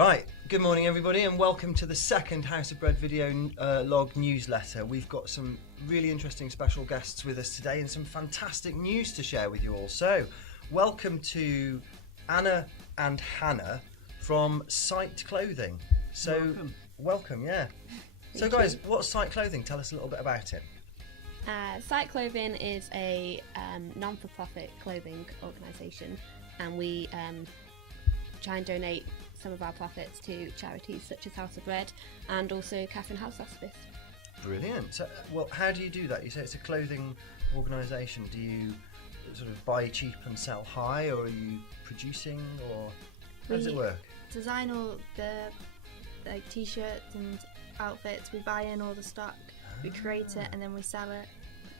Right, good morning everybody and welcome to the second House of Bread video log newsletter. We've got some really interesting special guests with us today and some fantastic news to share with you all. So, welcome to Anna and Hannah from Sight Clothing. So, welcome, yeah. So guys, what's Sight Clothing? Tell us a little bit about it. Sight Clothing is a non-for-profit clothing organisation, and we try and donate some of our profits to charities such as House of Bread and also Catherine House Hospice. Brilliant. So, well, how do you do that? You say it's a clothing organisation. Do you sort of buy cheap and sell high, or are you producing, or how does it work? Design all the t-shirts and outfits. We buy in all the stock, we create it, and then we sell it.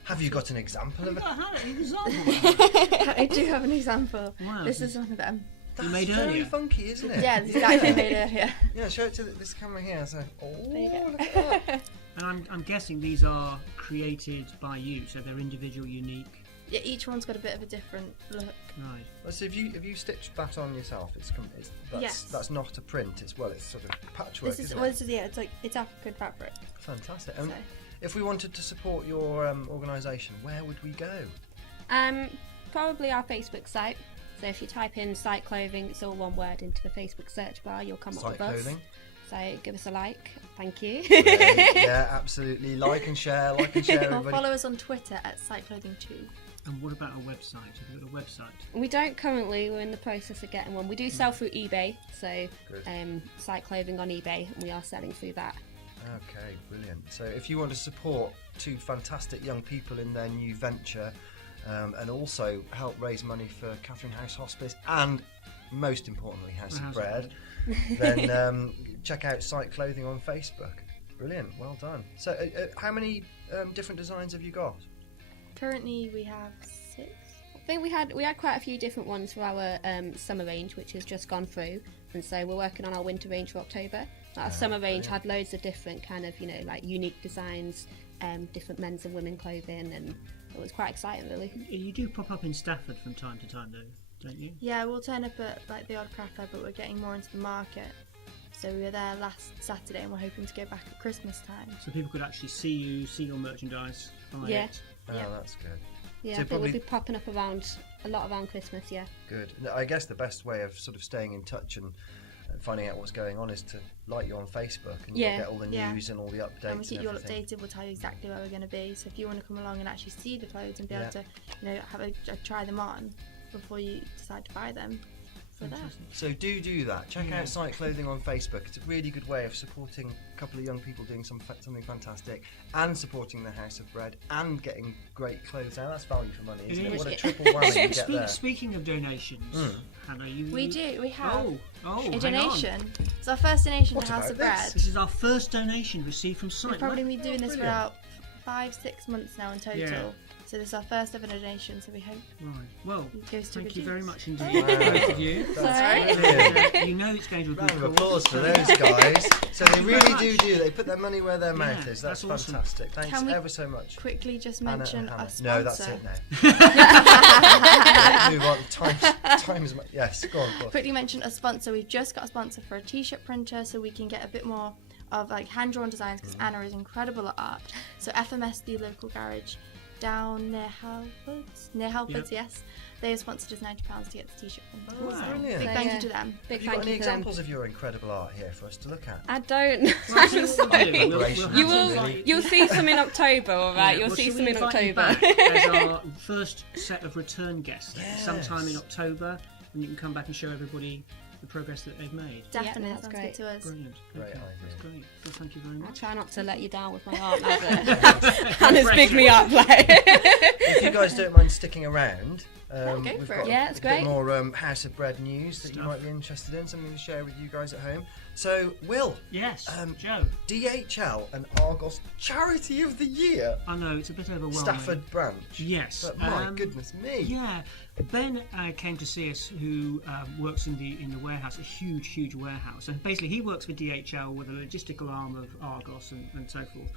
Have you got an example of it? I do have an example. Wow. This is one of them. That's very funky, isn't it? Yeah, this is actually made earlier. Yeah, show it to this camera here. So, there you go. Look at that. And I'm guessing these are created by you, so they're individual, unique. Yeah, each one's got a bit of a different look. Right. Well, so if you stitched that on yourself, that's not a print. It's sort of patchwork. It's African fabric. Fantastic. And if we wanted to support your organisation, where would we go? Probably our Facebook site. So if you type in Sight Clothing, it's all one word, into the Facebook search bar, you'll come up with us. So give us a like, thank you. Yeah, absolutely. Like and share, everybody. Or follow us on Twitter at Sight Clothing 2. And what about a website? Have you got a website? We don't currently. We're in the process of getting one. We do sell through eBay, so Sight Clothing on eBay, and we are selling through that. Okay, brilliant. So if you want to support two fantastic young people in their new venture, and also help raise money for Catherine House Hospice and, most importantly, House of Bread, then check out Sight Clothing on Facebook. Brilliant, well done. So how many different designs have you got? Currently we have 6. I think we had quite a few different ones for our summer range, which has just gone through, and so we're working on our winter range for October. Our summer range had loads of different kind of, like unique designs, different men's and women clothing, and it was quite exciting, really. You do pop up in Stafford from time to time, though, don't you? Yeah, we'll turn up at the odd cracker, but we're getting more into the market. So we were there last Saturday, and we're hoping to go back at Christmas time. So people could actually see you, see your merchandise, buy it. Oh, that's good. Yeah, so I think we'll be popping up a lot around Christmas, yeah. Good. I guess the best way of sort of staying in touch and finding out what's going on is to like you on Facebook, and you'll get all the news and all the updates. And we'll keep you all updated. We'll tell you exactly where we're going to be. So if you want to come along and actually see the clothes and be able to, have a try them on before you decide to buy them, for that. So do that. Check out Sight Clothing on Facebook. It's a really good way of supporting a couple of young people doing something fantastic, and supporting the House of Bread, and getting great clothes. Now that's value for money, isn't it? What a triple whammy you get there. Speaking of donations, Hannah, we have a donation. It's our first donation to House of Bread. This is our first donation received from Sight. We've probably been doing this for about 5-6 months now in total. Yeah. So this is our first ever donation, so we hope. Right. Well, thank you very much indeed, both of you. That's right. You know it's going to a good cause. Round of applause for those guys. So they really do. They put their money where their mouth is. That's fantastic. Awesome. Thanks ever so much. Quickly just mention our sponsor. No, that's it now. Move on. Time's yes. Go on. Quickly mention a sponsor. We've just got a sponsor for a t-shirt printer, so we can get a bit more of hand-drawn designs, because Anna is incredible at art. So FMS, the local garage down near Halfords, yes. They have sponsored us £90 to get the t-shirt from. Wow. So big thank you to them. Have you got any examples of your incredible art here for us to look at? I don't. I'm sorry. You'll see some in October, all right? You'll see some in October. As our first set of return guests sometime in October, and you can come back and show everybody the progress that they've made. Definitely, that's great to us. Brilliant. Great idea. That's great. Well, thank you very much. I'll try not to let you down with my art now that Hannah's bigged me up. If you guys don't mind sticking around, we've got it's a great. bit more House of Bread news that you might be interested in, something to share with you guys at home. So, Will. Yes, Joe. DHL and Argos Charity of the Year. I know, it's a bit overwhelming. Stafford branch. Yes. But my goodness me. Yeah. Ben came to see us, who works in the warehouse, a huge warehouse. And basically he works for DHL with a logistical arm of Argos and so forth.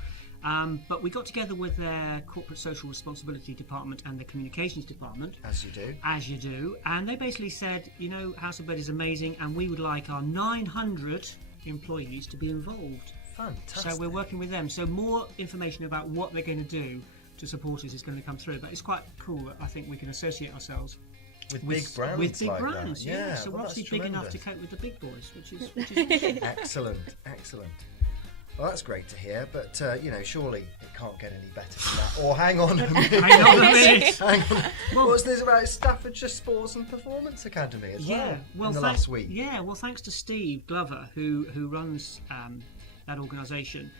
But we got together with their corporate social responsibility department and the communications department. As you do. As you do. And they basically said, House of Bread is amazing and we would like our 900 employees to be involved. Fantastic. So we're working with them. So more information about what they're going to do to support us is going to come through. But it's quite cool that I think we can associate ourselves with big brands. With big like brands, that. yeah. So we're well, obviously big enough to tremendous. cope with the big boys, which is awesome. Excellent. Well, that's great to hear, but surely it can't get any better than that. Or hang on a minute. Hang on a minute. Hang on. What's this about Staffordshire Sports and Performance Academy as well? In the last week. Yeah, well, thanks to Steve Glover, who runs that organisation.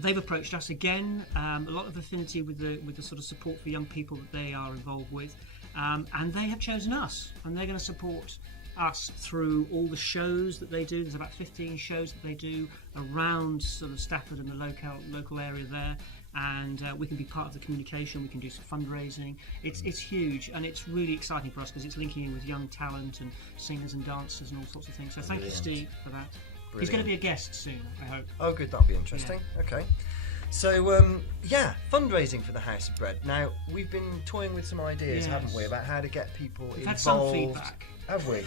They've approached us again. A lot of affinity with the sort of support for young people that they are involved with, and they have chosen us, and they're going to support us through all the shows that they do. There's about 15 shows that they do around sort of Stafford and the local area there, and we can be part of the communication. We can do some fundraising. It's huge, and it's really exciting for us because it's linking in with young talent and singers and dancers and all sorts of things. So thank you, Steve, for that. Brilliant. He's going to be a guest soon, I hope. Oh, good. That'll be interesting. Yeah. Okay. So, fundraising for the House of Bread. Now, we've been toying with some ideas, haven't we, about how to get people involved. We've had some feedback. Have we?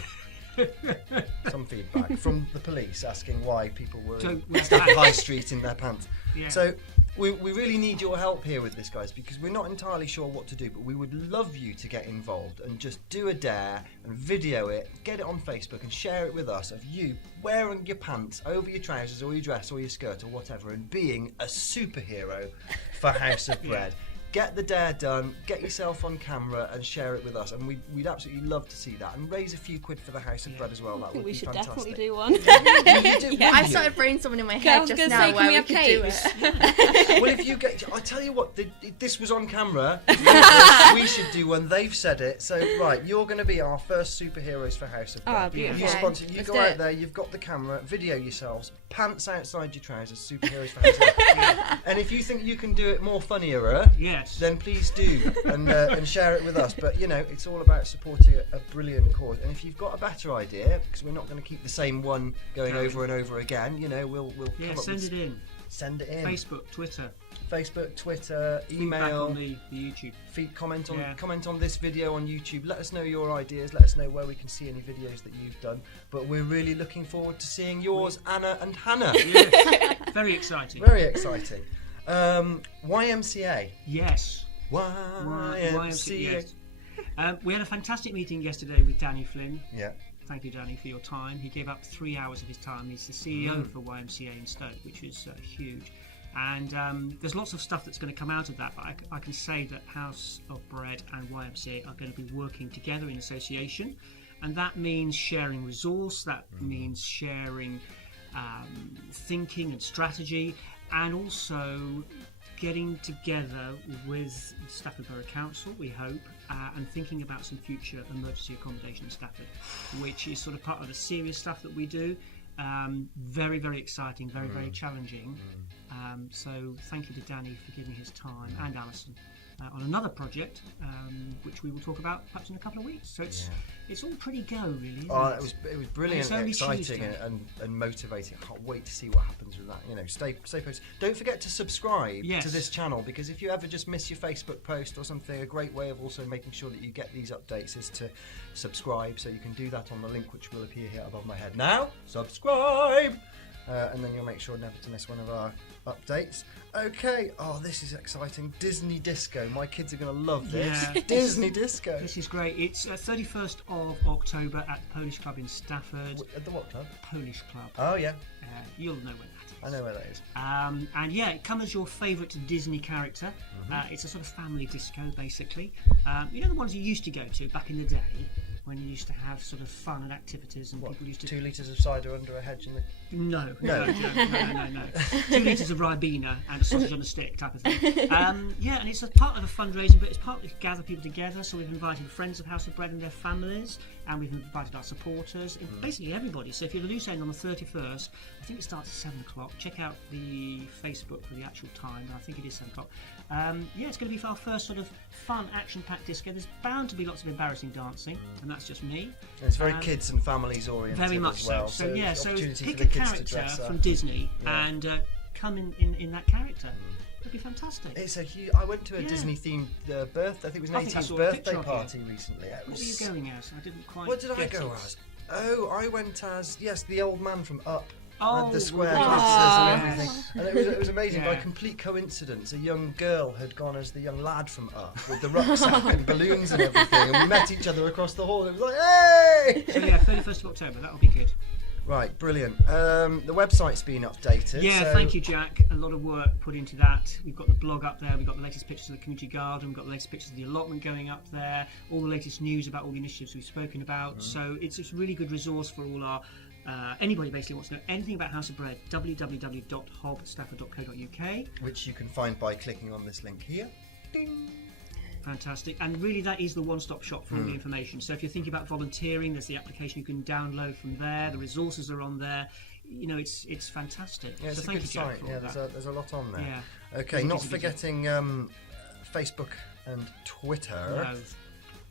Some feedback from the police asking why people were So stuck at High Street in their pants. Yeah. So we really need your help here with this, guys, because we're not entirely sure what to do, but we would love you to get involved and just do a dare and video it, get it on Facebook and share it with us of you wearing your pants over your trousers or your dress or your skirt or whatever and being a superhero for House of Bread. Get the dare done, get yourself on camera and share it with us, and we'd absolutely love to see that, and raise a few quid for the House of Bread as well. That would be fantastic. We should definitely do one. I started brainstorming in my head just now where we could do it. Well, if you get, I tell you what, this was on camera. We should do one. They've said it. So right, you're going to be our first superheroes for House of Bread. Oh, beautiful. You sponsor. You Let's go do out it. there. You've got the camera. Video yourselves. Pants outside your trousers. Superheroes for House of Bread. And if you think you can do it more funnier, Yes. then please do and share it with us. But it's all about supporting a brilliant cause. And if you've got a better idea, because we're not going to keep the same one going over and over again, we'll come up send with it in. Send it in. Facebook, Twitter, Email. feedback on the YouTube. Comment on Yeah. comment on this video on YouTube. Let us know your ideas. Let us know where we can see any videos that you've done. But we're really looking forward to seeing yours, Anna and Hannah. Yes. Very exciting. Very exciting. YMCA. Yes. YMCA. Yes. We had a fantastic meeting yesterday with Danny Flynn. Yeah. Thank you, Danny, for your time. He gave up 3 hours of his time. He's the CEO for YMCA in Stoke, which is huge. And there's lots of stuff that's going to come out of that, but I can say that House of Bread and YMCA are going to be working together in association, and that means sharing resource, that means sharing thinking and strategy, and also getting together with Stafford Borough Council, we hope, and thinking about some future emergency accommodation in Stafford, which is sort of part of the serious stuff that we do. Very, very exciting, very, very challenging. So thank you to Danny for giving his time, and Alison on another project, which we will talk about perhaps in a couple of weeks. So it's all pretty go, really. Isn't It was brilliant, only exciting, Tuesday. and motivating. I can't wait to see what happens with that. Stay posted. Don't forget to subscribe to this channel, because if you ever just miss your Facebook post or something, a great way of also making sure that you get these updates is to subscribe. So you can do that on the link which will appear here above my head. Now, subscribe! And then you'll make sure never to miss one of our updates. Okay, this is exciting. Disney Disco. My kids are going to love this. Yeah. Disney Disco. This is great. It's 31st of October at the Polish Club in Stafford. At the what club? Polish Club. Oh, yeah. You'll know where that is. I know where that is. And come as your favourite Disney character. It's a sort of family disco, basically. The ones you used to go to back in the day, when you used to have sort of fun and activities, and people used to 2 litres of cider under a hedge in the... No. 2 litres of Ribena and a sausage on a stick type of thing. And it's a part of a fundraising, but it's partly to gather people together. So we've invited friends of House of Bread and their families, and we've invited our supporters, basically everybody. So if you're at a loose end on the 31st, I think it starts at 7 o'clock. Check out the Facebook for the actual time. I think it is 7 o'clock. It's going to be our first sort of fun, action-packed disco. There's bound to be lots of embarrassing dancing, and that's just me. And it's very kids and families oriented. Very much as well. so. So opportunity pick for a the kids to character dress up. from Disney and come in that character. That'd be fantastic. It's a huge. I went to a Yeah. Disney-themed birthday. I think it was an I think I 18th saw a birthday picture of you. party recently. It What was- were you going as? I didn't quite. What did I get go it. as? Oh, I went as the old man from Up. Oh, With the square wow. glasses and Yes. everything. And it was amazing. By Yeah. complete coincidence, a young girl had gone as the young lad from Up with the rucksack and balloons and everything. And we met each other across the hall. It was like, hey! So yeah, 31st of October. That'll be good. Right, brilliant. The website's been updated. Yeah, so thank you, Jack. A lot of work put into that. We've got the blog up there. We've got the latest pictures of the community garden. We've got the latest pictures of the allotment going up there. All the latest news about all the initiatives we've spoken about. So it's a really good resource for all our anybody basically wants to know anything about House of Bread. www.hobstafford.co.uk. Which you can find by clicking on this link here. Ding. Fantastic. And really that is the one-stop shop for all the information. So if you're thinking about volunteering, there's the application you can download from there. The resources are on there. You know, it's fantastic. Yeah, it's so a thank good you, Jack, site. for all Yeah, that. there's a lot on there. Yeah. Okay, Busy, not busy, busy. forgetting Facebook and Twitter.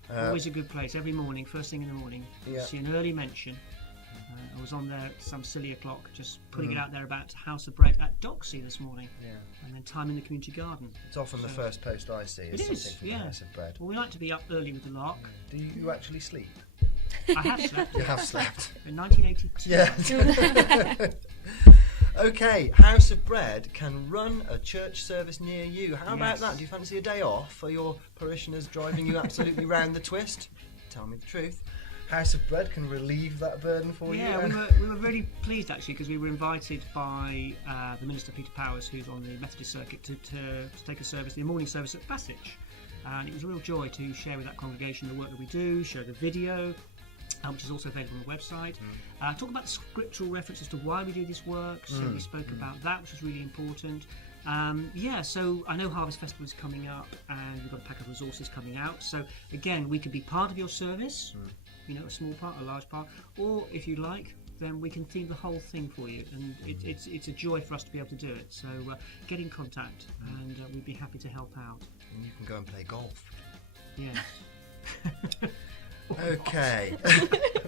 No. Always a good place. Every morning, first thing in the morning, you Yeah. see an early mention. I was on there at some silly o'clock, just putting it out there about House of Bread at Doxey this morning, Yeah. and then time in the community garden. It's often the So- first post I see is It is, something from yeah. the House of Bread. Well, we like to be up early with the lark. Do you actually sleep? I have slept You have slept. in 1982. Yeah. Okay, House of Bread can run a church service near you. How about Yes. that? Do you fancy a day off for your parishioners driving you absolutely round the twist? Tell me the truth. House of Bread can relieve that burden for Yeah, you. we were really pleased actually because we were invited by the Minister Peter Powers, who's on the Methodist circuit, to take a service, the morning service at Passage. And it was a real joy to share with that congregation the work that we do, show the video, which is also available on the website. Talk about the scriptural references to why we do this work. So we spoke about that, which is really important. So I know Harvest Festival is coming up and we've got a pack of resources coming out. So again, we could be part of your service, you know, a small part, a large part, or if you like, then we can theme the whole thing for you. And it's a joy for us to be able to do it. So get in contact and we'd be happy to help out. And you can go and play golf. Yes. Okay.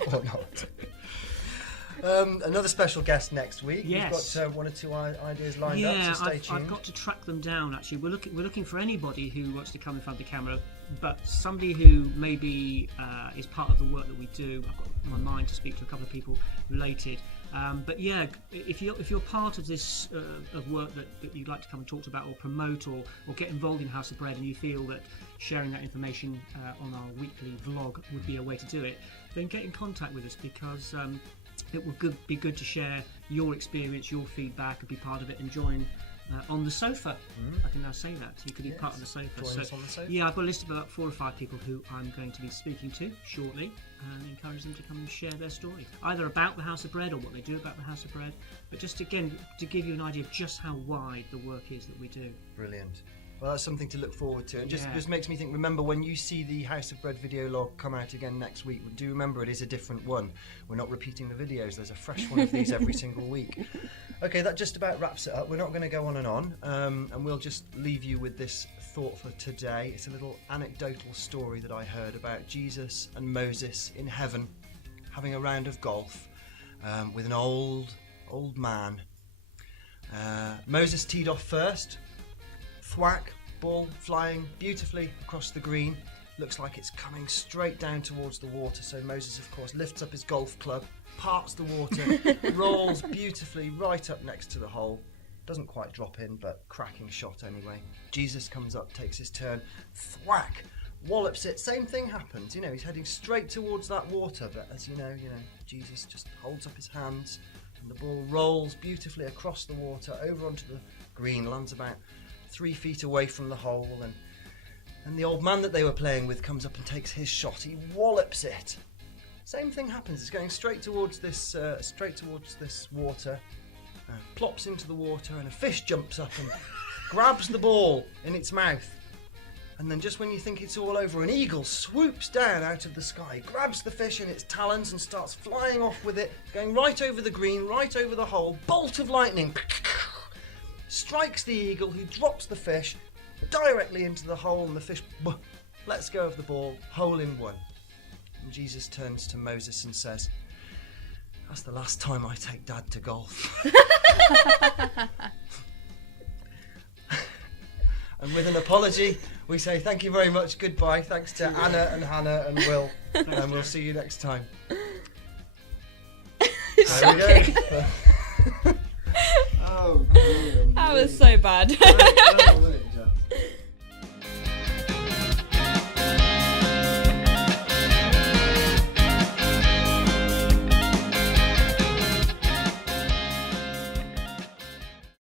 Or not. Another special guest next week. Yes. We've got one or two ideas lined up, Yeah, so stay tuned. I've got to track them down. Actually, we're looking for anybody who wants to come in front of the camera, but somebody who maybe is part of the work that we do. I've got on my mind to speak to a couple of people related. But yeah, if you're part of this of work that you'd like to come and talk about or promote or get involved in House of Bread, and you feel that sharing that information on our weekly vlog would be a way to do it, then get in contact with us because it would be good to share your experience, your feedback, and be part of it and join on the sofa. I can now say that. You could be part of the sofa. Join us on the sofa. Yeah, I've got a list of about 4 or 5 people who I'm going to be speaking to shortly and encourage them to come and share their story, either about the House of Bread or what they do about the House of Bread, but just again to give you an idea of just how wide the work is that we do. Brilliant. Well, that's something to look forward to. And Yeah. just makes me think, remember when you see the House of Bread video log come out again next week, do remember it is a different one. We're not repeating the videos. There's a fresh one of these every single week. Okay, that just about wraps it up. We're not going to go on, and we'll just leave you with this thought for today. It's a little anecdotal story that I heard about Jesus and Moses in heaven having a round of golf with an old man. Moses teed off first. Thwack, ball flying beautifully across the green. Looks like it's coming straight down towards the water. So Moses, of course, lifts up his golf club, parts the water, rolls beautifully right up next to the hole. Doesn't quite drop in, but cracking shot anyway. Jesus comes up, takes his turn, thwack, wallops it. Same thing happens. You know, he's heading straight towards that water, but as you know, Jesus just holds up his hands, and the ball rolls beautifully across the water, over onto the green, lands about 3 feet away from the hole, and the old man that they were playing with comes up and takes his shot. He wallops it. Same thing happens. It's going straight towards this water, plops into the water, and a fish jumps up and grabs the ball in its mouth. And then just when you think it's all over, an eagle swoops down out of the sky, grabs the fish in its talons and starts flying off with it, going right over the green, right over the hole. Bolt of lightning strikes the eagle, who drops the fish directly into the hole, and the fish lets go of the ball. Hole in one. And Jesus turns to Moses and says, "That's the last time I take Dad to golf." And with an apology, we say thank you very much, goodbye. Thanks to Anna and Hannah and Will, and we'll see you next time. There we go. Oh, That was so bad. dear.